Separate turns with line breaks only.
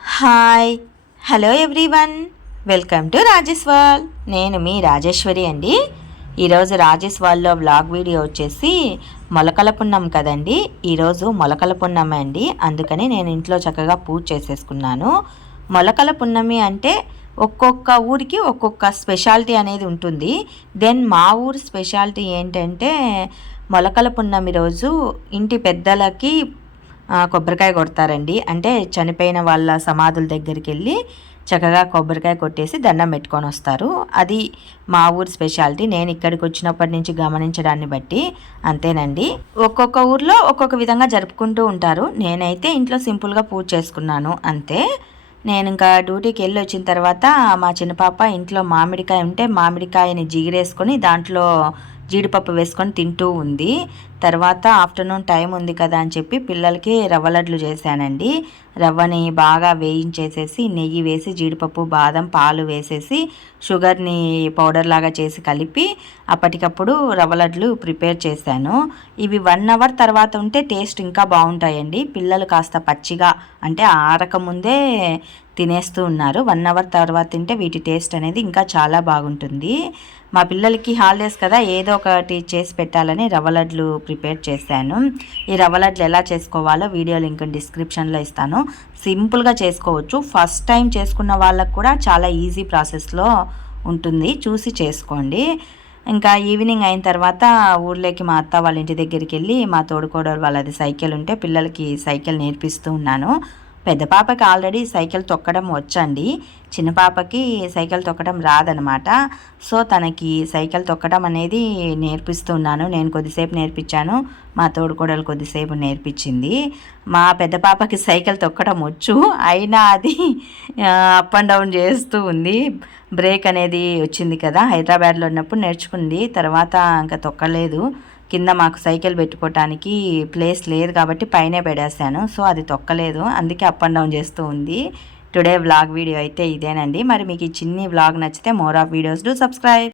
Hi hello everyone. Welcome to wall. నేను మీ రాజేశ్వరి అండి. ఈరోజు రాజేశ్వాల్లో వ్లాగ్ వీడియో వచ్చేసి మొలకల పున్నం కదండి. ఈరోజు మొలకల పున్నమి అండి. అందుకని నేను ఇంట్లో చక్కగా పూజ చేసేసుకున్నాను. మొలకల పున్నమి అంటే ఒక్కొక్క ఊరికి ఒక్కొక్క స్పెషాలిటీ అనేది ఉంటుంది. దెన్ మా ఊరు స్పెషాలిటీ ఏంటంటే మొలకల పున్నమి రోజు ఇంటి పెద్దలకి కొబ్బరికాయ కొడతారండి. అంటే చనిపోయిన వాళ్ళ సమాధుల దగ్గరికి వెళ్ళి చక్కగా కొబ్బరికాయ కొట్టేసి దండం పెట్టుకొని వస్తారు. అది మా ఊరు స్పెషాలిటీ. నేను ఇక్కడికి వచ్చినప్పటి నుంచి గమనించడాన్ని బట్టి అంతేనండి. ఒక్కొక్క ఊర్లో ఒక్కొక్క విధంగా జరుపుకుంటూ ఉంటారు. నేనైతే ఇంట్లో సింపుల్గా పూజ చేసుకున్నాను. అంతే. నేను ఇంకా డ్యూటీకి వెళ్ళి వచ్చిన తర్వాత మా చిన్న పాప ఇంట్లో మామిడికాయ ఉంటే మామిడికాయని జిగిరేసుకొని దాంట్లో జీడిపప్పు వేసుకొని తింటూ ఉంది. తర్వాత ఆఫ్టర్నూన్ టైం ఉంది కదా అని చెప్పి పిల్లలకి రవ్వ లడ్లు చేశానండి. రవ్వని బాగా వేయించేసేసి నెయ్యి వేసి జీడిపప్పు బాదం పాలు వేసేసి షుగర్ని పౌడర్ లాగా చేసి కలిపి అప్పటికప్పుడు రవ్వ లడ్లు ప్రిపేర్ చేశాను. ఇవి వన్ అవర్ తర్వాత ఉంటే టేస్ట్ ఇంకా బాగుంటాయండి. పిల్లలు కాస్త పచ్చిగా అంటే ఆరకముందే తినేస్తూ ఉన్నారు. వన్ అవర్ తర్వాత తింటే వీటి టేస్ట్ అనేది ఇంకా చాలా బాగుంటుంది. మా పిల్లలకి హాలిడేస్ కదా ఏదో ఒకటి చేసి పెట్టాలని రవ్వ లడ్లు ప్రిపేర్ చేశాను. ఈ రవ్వ లడ్లు ఎలా చేసుకోవాలో వీడియో లింక్ డిస్క్రిప్షన్లో ఇస్తాను. సింపుల్గా చేసుకోవచ్చు. ఫస్ట్ టైం చేసుకున్న వాళ్ళకు కూడా చాలా ఈజీ ప్రాసెస్లో ఉంటుంది. చూసి చేసుకోండి. ఇంకా ఈవినింగ్ అయిన తర్వాత ఊర్లోకి మా అత్త వాళ్ళ ఇంటి దగ్గరికి వెళ్ళి మా తోడుకోడలు వాళ్ళది సైకిల్ ఉంటే పిల్లలకి సైకిల్ నేర్పిస్తూ ఉన్నాను. పెద్ద పాపకి ఆల్రెడీ సైకిల్ తొక్కడం వచ్చండి. చిన్న పాపకి సైకిల్ తొక్కడం రాదనమాట. సో తనకి సైకిల్ తొక్కడం అనేది నేర్పిస్తున్నాను. నేను కొద్దిసేపు నేర్పించాను. మా తోడుకోడలు కొద్దిసేపు నేర్పించింది. మా పెద్ద పాపకి సైకిల్ తొక్కడం వచ్చు. అయినా అది అప్ అండ్ డౌన్ చేస్తూ ఉంది. బ్రేక్ అనేది వచ్చింది కదా హైదరాబాద్లో ఉన్నప్పుడు నేర్చుకుంది. తర్వాత ఇంకా తొక్కలేదు. కింద మాకు సైకిల్ పెట్టుకోవటానికి ప్లేస్ లేదు కాబట్టి పైనే పెడేసాను సో అది తొక్కలేదు. అందుకే అప్ అండ్ డౌన్ చేస్తూ ఉంది. టుడే వ్లాగ్ వీడియో అయితే ఇదేనండి. మరి మీకు ఈ చిన్ని వ్లాగ్ నచ్చితే more of videos do subscribe.